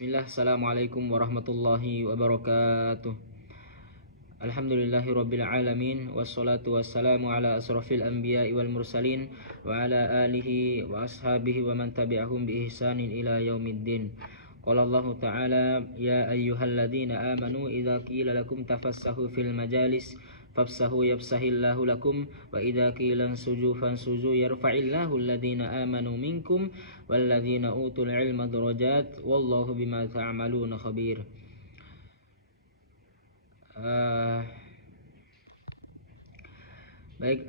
Bismillah, Assalamualaikum warahmatullahi wabarakatuh. Alhamdulillahi rabbil alamin. Wassalatu wassalamu ala asrafil anbiya'i wal mursalin wa ala alihi wa ashabihi wa man tabi'ahum bi ihsanin ila yaumiddin. Qala Allah ta'ala, ya ayyuhalladzina amanu idza qila lakum tafassahu fil majalis fafsahu yafsahillahu lakum wa idza qila ansuju fansuju yarfa'illahu alladhina amanu minkum walladzina utul ilma darajat wallahu bima ta'maluna khabir. Baik,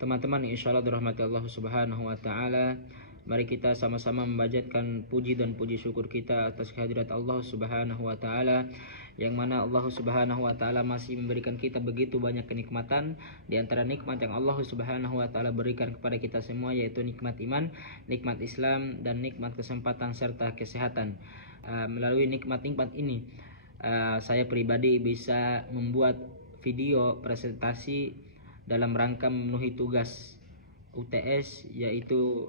teman-teman, insyaallah dirahmati Allah Subhanahu wa taala, mari kita sama-sama memanjatkan puji dan puji syukur kita atas kehadirat Allah Subhanahu wa taala, yang mana Allah Subhanahu wa taala masih memberikan kita begitu banyak kenikmatan. Di antara nikmat yang Allah Subhanahu wa taala berikan kepada kita semua yaitu nikmat iman, nikmat Islam, dan nikmat kesempatan serta kesehatan. Melalui nikmat-nikmat ini saya pribadi bisa membuat video presentasi dalam rangka memenuhi tugas UTS, yaitu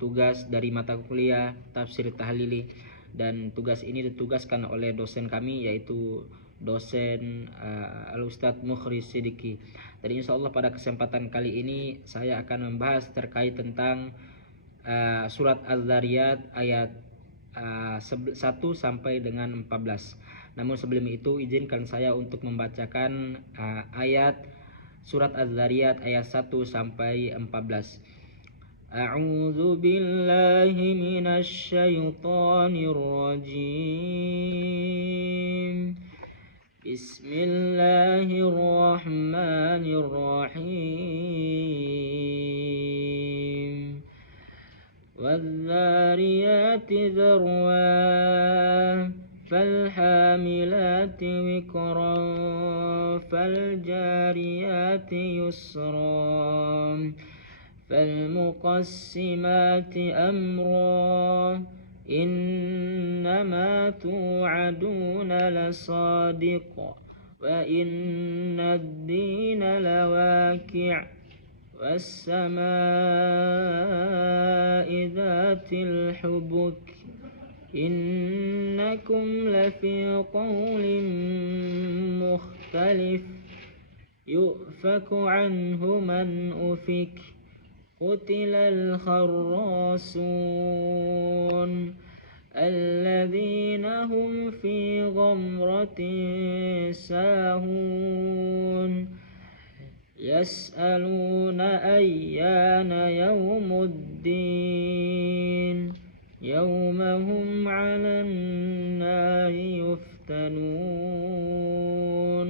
tugas dari mata kuliah tafsir tahlili, dan tugas ini ditugaskan oleh dosen kami yaitu dosen Al-Ustadz Mukhris Siddiqi. Dan insya Allah pada kesempatan kali ini saya akan membahas terkait tentang surat Az-Zariyat ayat 1 sampai dengan 14. Namun sebelum itu izinkan saya untuk membacakan ayat surat Az-Zariyat ayat 1 sampai 14. A'udzu billahi minasy syaithanir rajim. Bismillahirrahmanirrahim. Wadh-dhariyati dharwa فالحاملات وقرا فالجاريات يسرا فالمقسمات أمرا إنما توعدون لصادق وإن الدين لواقع والسماء ذات الحبك إنكم لفي قول مختلف يؤفك عنه من أفك قتل الخراصون الذين هم في غمرة ساهون يسألون أيان يوم الدين يوم هم على النار يفتنون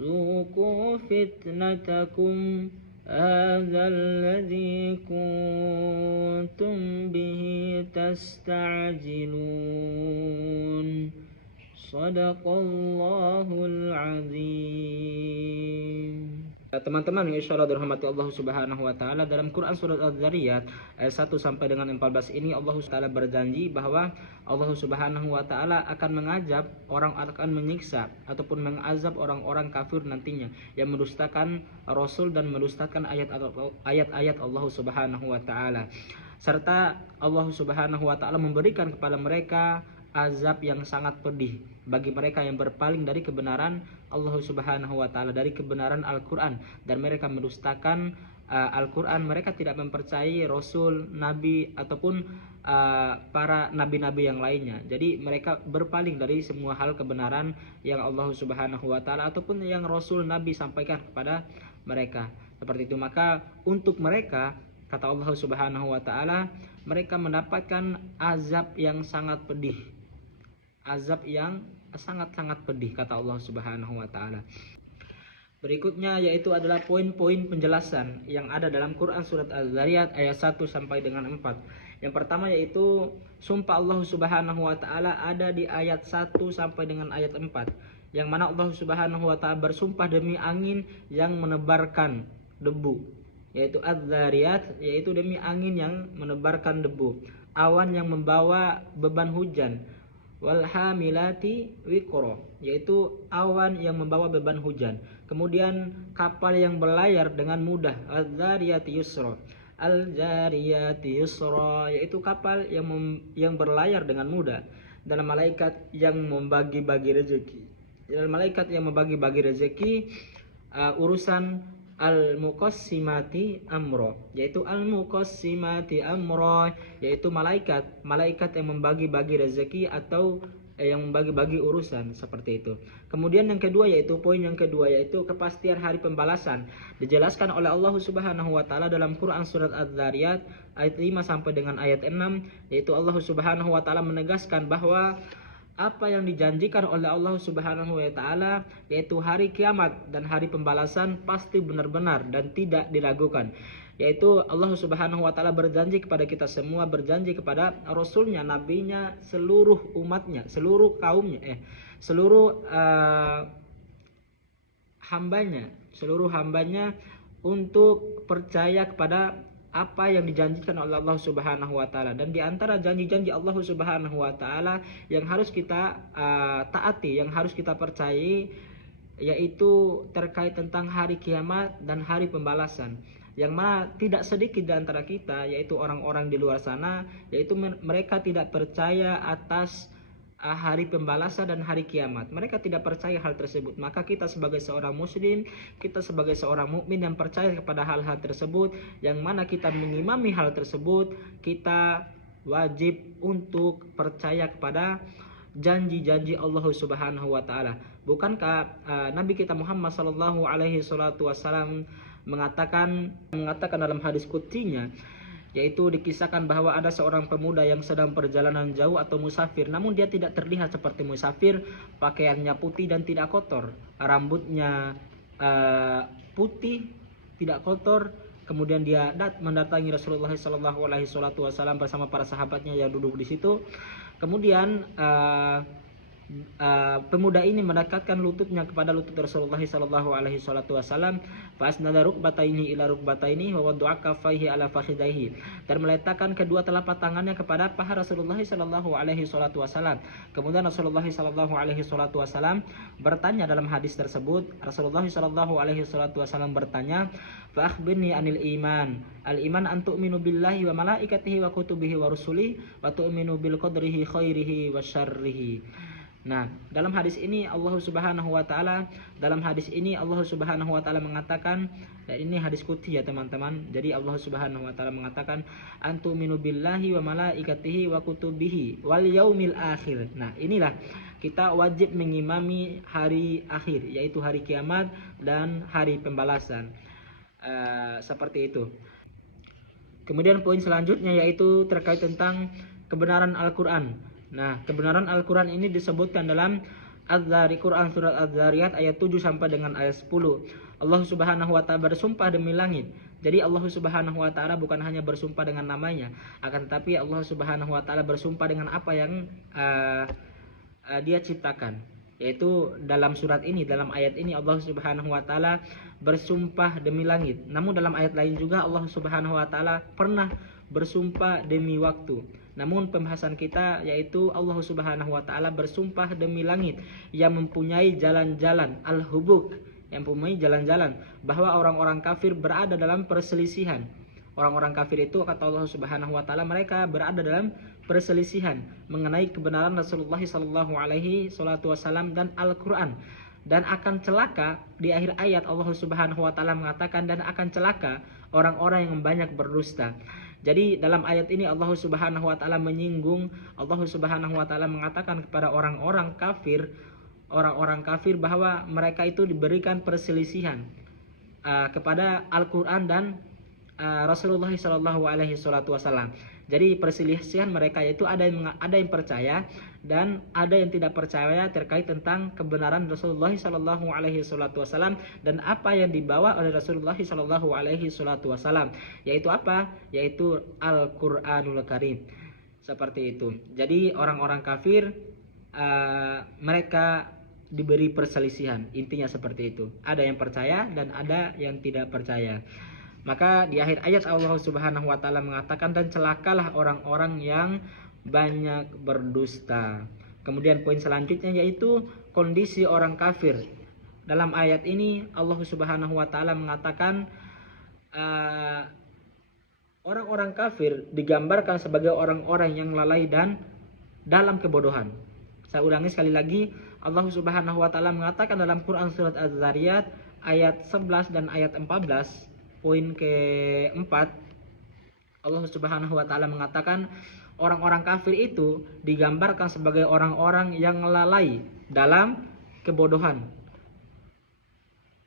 ذوقوا فتنتكم هذا الذي كنتم به تستعجلون صدق الله العظيم. Teman-teman, insyaallah dirahmati Allah Subhanahu wa taala, dalam Quran surat Az-Zariyat ayat 1 sampai dengan 14 ini Allah Taala berjanji bahwa Allah Subhanahu wa taala akan mengazab akan menyiksa ataupun mengazab orang-orang kafir nantinya yang mendustakan Rasul dan mendustakan ayat-ayat Allah Subhanahu wa taala, serta Allah Subhanahu wa taala memberikan kepada mereka azab yang sangat pedih bagi mereka yang berpaling dari kebenaran Allah Subhanahu wa taala, dari kebenaran Al-Qur'an, dan mereka mendustakan Al-Qur'an. Mereka tidak mempercayai Rasul, Nabi, ataupun para nabi-nabi yang lainnya. Jadi mereka berpaling dari semua hal kebenaran yang Allah Subhanahu wa taala ataupun yang Rasul, Nabi sampaikan kepada mereka. Seperti itu, maka untuk mereka, kata Allah Subhanahu wa taala, mereka mendapatkan azab yang sangat pedih. Azab yang sangat-sangat pedih, kata Allah Subhanahu wa taala. Berikutnya yaitu adalah poin-poin penjelasan yang ada dalam Quran surat Az-Zariyat ayat 1 sampai dengan 4. Yang pertama yaitu sumpah Allah Subhanahu wa taala ada di ayat 1 sampai dengan ayat 4, yang mana Allah Subhanahu wa taala bersumpah demi angin yang menebarkan debu, yaitu Az-Zariyat, yaitu demi angin yang menebarkan debu, awan yang membawa beban hujan, wal hamilati wiqra, yaitu awan yang membawa beban hujan, kemudian kapal yang berlayar dengan mudah, az-zariyati yusra, al-jariyati yusra, yaitu kapal yang berlayar dengan mudah, dan malaikat yang membagi-bagi rezeki. Dan malaikat yang membagi-bagi rezeki urusan al-muqassimati amro, yaitu al-muqassimati amro, yaitu malaikat yang membagi-bagi rezeki atau yang membagi-bagi urusan, seperti itu. Kemudian yang kedua, yaitu poin yang kedua, yaitu kepastian hari pembalasan. Dijelaskan oleh Allah Subhanahu wa taala dalam Quran surat Az-Zariyat ayat 5 sampai dengan ayat 6, yaitu Allah Subhanahu wa taala menegaskan bahwa apa yang dijanjikan oleh Allah Subhanahu wa taala, yaitu hari kiamat dan hari pembalasan, pasti benar-benar dan tidak diragukan. Yaitu Allah Subhanahu wa taala berjanji kepada kita semua, berjanji kepada rasulnya, nabinya, seluruh umatnya, seluruh kaumnya, seluruh hambanya untuk percaya kepada apa yang dijanjikan oleh Allah Subhanahu wa taala. Dan di antara janji-janji Allah Subhanahu wa taala yang harus kita taati, yang harus kita percayai, yaitu terkait tentang hari kiamat dan hari pembalasan, yang mana tidak sedikit di antara kita, yaitu orang-orang di luar sana, yaitu mereka tidak percaya atas hari pembalasan dan hari kiamat. Mereka tidak percaya hal tersebut. Maka kita sebagai seorang muslim, kita sebagai seorang mukmin yang percaya kepada hal-hal tersebut, yang mana kita mengimami hal tersebut, kita wajib untuk percaya kepada janji-janji Allah Subhanahu wa taala. Bukankah Nabi kita Muhammad sallallahu alaihi wasallam mengatakan dalam hadis qudsinya, yaitu dikisahkan bahwa ada seorang pemuda yang sedang perjalanan jauh atau musafir, namun dia tidak terlihat seperti musafir, pakaiannya putih dan tidak kotor, rambutnya putih, tidak kotor. Kemudian dia mendatangi Rasulullah sallallahu alaihi wasallam bersama para sahabatnya yang duduk di situ. Kemudian pemuda ini mendekatkan lututnya kepada lutut Rasulullah sallallahu alaihi wasallam, fasnada rukbataini ila rukbataini wa wada'a kaffaihi ala fakhidaihi, dan meletakkan kedua telapak tangannya kepada paha Rasulullah sallallahu alaihi wasallam. Kemudian Rasulullah sallallahu alaihi wasallam bertanya dalam hadis tersebut, Rasulullah sallallahu alaihi wasallam bertanya, fa akhbirni anil iman. Al iman an tu'minu billahi wa malaikatihi wa kutubihi wa rusulihi wa tu'minu bil qadrihi khairihi wa syarrihi. Nah, dalam hadis ini Allah Subhanahu wa taala mengatakan, dan ini hadis qudsi ya teman-teman. Jadi Allah Subhanahu wa taala mengatakan antuminu billahi wa malaikatihi wa kutubihi wal yaumil akhir. Nah, inilah kita wajib mengimami hari akhir, yaitu hari kiamat dan hari pembalasan. Seperti itu. Kemudian poin selanjutnya yaitu terkait tentang kebenaran Al-Qur'an. Nah, kebenaran Al-Quran ini disebutkan dalam Quran surat Az-Zariyat ayat 7 sampai dengan ayat 10. Allah Subhanahu wa taala bersumpah demi langit. Jadi Allah Subhanahu wa taala bukan hanya bersumpah dengan namanya, akan tetapi Allah Subhanahu wa taala bersumpah dengan apa yang Dia ciptakan. Yaitu dalam surat ini, dalam ayat ini Allah Subhanahu wa taala bersumpah demi langit. Namun dalam ayat lain juga Allah Subhanahu wa taala pernah bersumpah demi waktu. Namun pembahasan kita yaitu Allah Subhanahu wa taala bersumpah demi langit yang mempunyai jalan-jalan, al-hubuk, yang mempunyai jalan-jalan, bahwa orang-orang kafir berada dalam perselisihan. Orang-orang kafir itu, kata Allah Subhanahu wa taala, mereka berada dalam perselisihan mengenai kebenaran Rasulullah sallallahu alaihi wasallam dan Al-Qur'an. Dan akan celaka, di akhir ayat Allah Subhanahu wa taala mengatakan, dan akan celaka orang-orang yang banyak berdusta. Jadi dalam ayat ini Allah Subhanahu wa taala menyinggung, Allah Subhanahu wa taala mengatakan kepada orang-orang kafir bahwa mereka itu diberikan perselisihan kepada Al-Qur'an dan Rasulullah sallallahu alaihi wasallam. Jadi perselisihan mereka yaitu ada yang percaya dan ada yang tidak percaya terkait tentang kebenaran Rasulullah sallallahu alaihi wasallam dan apa yang dibawa oleh Rasulullah sallallahu alaihi wasallam, yaitu apa? Yaitu Al-Qur'anul Karim. Seperti itu. Jadi orang-orang kafir mereka diberi perselisihan. Intinya seperti itu. Ada yang percaya dan ada yang tidak percaya. Maka di akhir ayat Allah Subhanahu wa taala mengatakan, dan celakalah orang-orang yang banyak berdusta. Kemudian poin selanjutnya yaitu kondisi orang kafir. Dalam ayat ini Allah Subhanahu wa taala mengatakan Orang-orang kafir digambarkan sebagai orang-orang yang lalai dan dalam kebodohan. Saya ulangi sekali lagi, Allah Subhanahu wa taala mengatakan dalam Quran surat Az-Zariyat ayat 11 dan ayat 14, poin keempat, Allah Subhanahu wa taala mengatakan orang-orang kafir itu digambarkan sebagai orang-orang yang lalai dalam kebodohan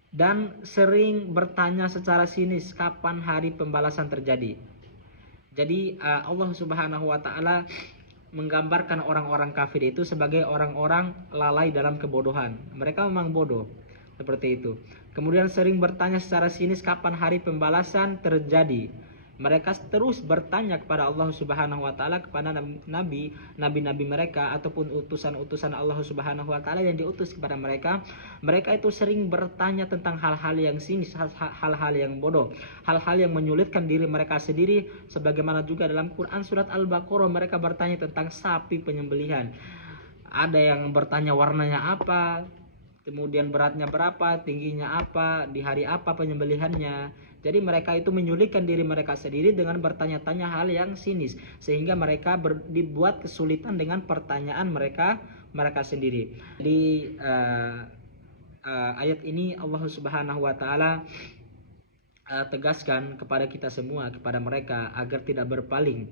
dan sering bertanya secara sinis kapan hari pembalasan terjadi. Jadi Allah Subhanahu wa taala menggambarkan orang-orang kafir itu sebagai orang-orang lalai dalam kebodohan. Mereka memang bodoh seperti itu. Kemudian sering bertanya secara sinis kapan hari pembalasan terjadi. Mereka terus bertanya kepada Allah Subhanahu wa taala, kepada nabi-nabi mereka ataupun utusan-utusan Allah Subhanahu wa taala yang diutus kepada mereka. Mereka itu sering bertanya tentang hal-hal yang sinis, hal-hal yang bodoh, hal-hal yang menyulitkan diri mereka sendiri, sebagaimana juga dalam Quran surat Al-Baqarah mereka bertanya tentang sapi penyembelihan. Ada yang bertanya warnanya apa, kemudian beratnya berapa, tingginya apa, di hari apa penyembelihannya. Jadi mereka itu menyulitkan diri mereka sendiri dengan bertanya-tanya hal yang sinis, sehingga mereka dibuat kesulitan dengan pertanyaan mereka sendiri. Di ayat ini Allah Subhanahu wa taala tegaskan kepada kita semua, kepada mereka, agar tidak berpaling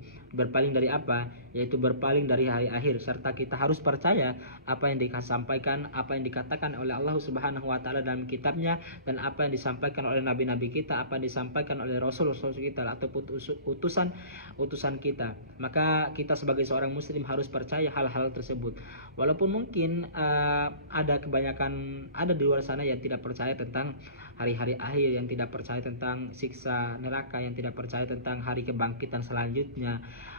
dari apa, yaitu berpaling dari hari akhir, serta kita harus percaya apa yang disampaikan, apa yang dikatakan oleh Allah Subhanahu wa taala dalam kitabnya, dan apa yang disampaikan oleh nabi-nabi kita, apa yang disampaikan oleh rasul-rasul kita ataupun utusan kita. Maka kita sebagai seorang muslim harus percaya hal-hal tersebut. Walaupun mungkin ada di luar sana yang tidak percaya tentang hari-hari akhir, yang tidak percaya tentang siksa neraka, yang tidak percaya tentang hari kebangkitan selanjutnya.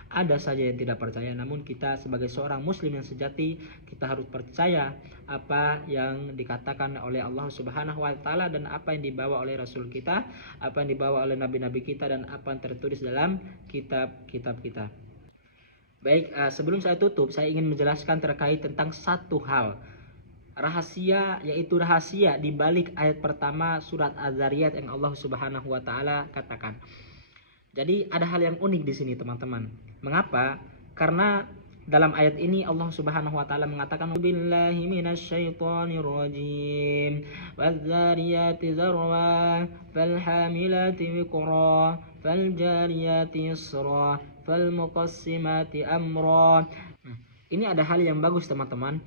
Ada saja yang tidak percaya, namun kita sebagai seorang muslim yang sejati, kita harus percaya apa yang dikatakan oleh Allah Subhanahu wa taala, dan apa yang dibawa oleh rasul kita, apa yang dibawa oleh nabi-nabi kita, dan apa yang tertulis dalam kitab-kitab kita. Baik, sebelum saya tutup, saya ingin menjelaskan terkait tentang satu hal rahasia, yaitu rahasia di balik ayat pertama surat Az-Zariyat yang Allah Subhanahu wa taala katakan. Jadi ada hal yang unik di sini, teman-teman. Mengapa? Karena dalam ayat ini Allah Subhanahu wa taala mengatakan billahi minasyaitonir rajim waz-zariyati zarwa falhamilati wiqra faljariyati yusra falmuqassimati amra. Ini ada hal yang bagus, teman-teman.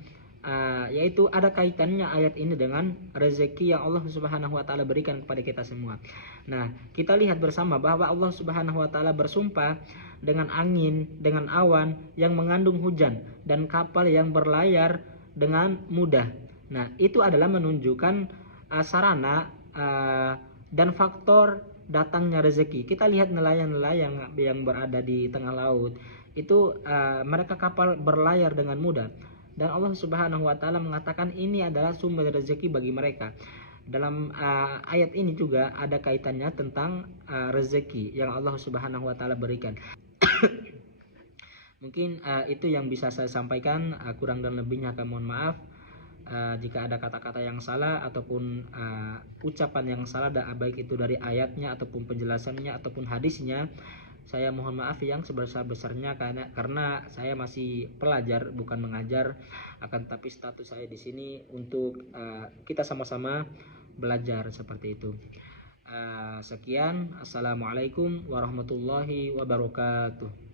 Yaitu ada kaitannya ayat ini dengan rezeki yang Allah Subhanahu wa taala berikan kepada kita semua. Nah, kita lihat bersama bahwa Allah Subhanahu wa taala bersumpah dengan angin, dengan awan yang mengandung hujan, dan kapal yang berlayar dengan mudah. Nah, itu adalah menunjukkan sarana dan faktor datangnya rezeki. Kita lihat nelayan-nelayan yang berada di tengah laut. Itu mereka kapal berlayar dengan mudah. Dan Allah Subhanahu wa taala mengatakan ini adalah sumber rezeki bagi mereka. Dalam ayat ini juga ada kaitannya tentang rezeki yang Allah Subhanahu wa taala berikan. Mungkin itu yang bisa saya sampaikan, kurang dan lebihnya kami mohon maaf. Jika ada kata-kata yang salah ataupun ucapan yang salah, baik itu dari ayatnya ataupun penjelasannya ataupun hadisnya, saya mohon maaf yang sebesar-besarnya, karena saya masih pelajar bukan mengajar, akan tapi status saya di sini untuk kita sama-sama belajar seperti itu. Sekian, assalamualaikum warahmatullahi wabarakatuh.